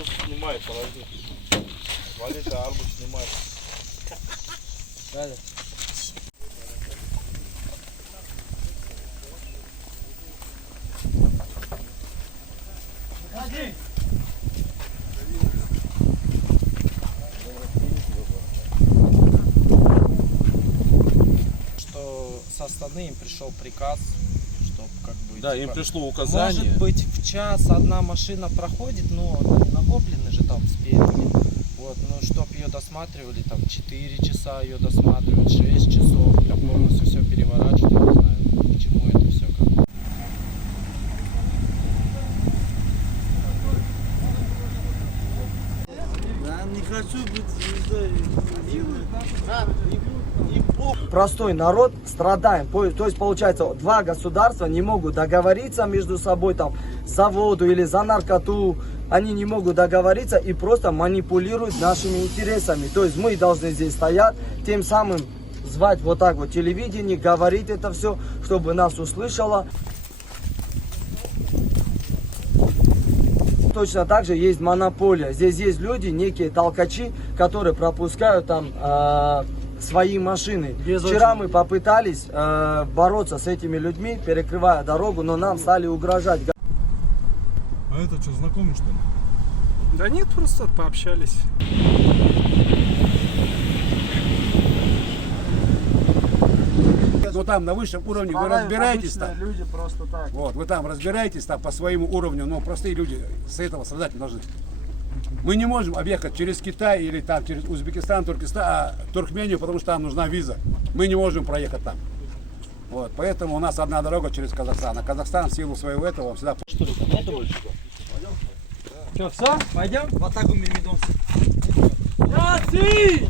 арбуз снимай, подожди. Валита, арбуз снимай. Далее. Выходи. Что со стороны им пришел приказ, что как бы... Да, типа, им пришло указание. может быть в час одна машина проходит, но они накоплены же там спереди. Вот, ну чтоб ее досматривали, там 4 часа ее досматривают, 6 часов, прям полностью все переворачивают, я не знаю, к чему это все как бы. Да, не хочу быть звездой. Простой народ страдаем. То есть получается, два государства не могут договориться между собой там за воду или за наркоту. Они не могут договориться и просто манипулируют нашими интересами. То есть мы должны здесь стоять, тем самым звать вот так вот телевидение, говорить это все, чтобы нас услышало. Точно так же есть монополия. Здесь есть люди, некие толкачи, которые пропускают там свои машины. Вчера мы попытались бороться с этими людьми, перекрывая дорогу, но нам стали угрожать. А это что, знакомый что ли? Да нет, просто пообщались. Но там на высшем уровне вы разбираетесь там. Люди просто так. Вот, вы там разбираетесь там по своему уровню, но простые люди с этого страдать не должны. Мы не можем объехать через Китай или там через Узбекистан, Туркестан, Туркмению, потому что там нужна виза. Мы не можем проехать там. Вот, поэтому у нас одна дорога через Казахстан. А Казахстан в силу своего этого всегда... Что, все? Пойдем? В атаку мимидонцы. Яси!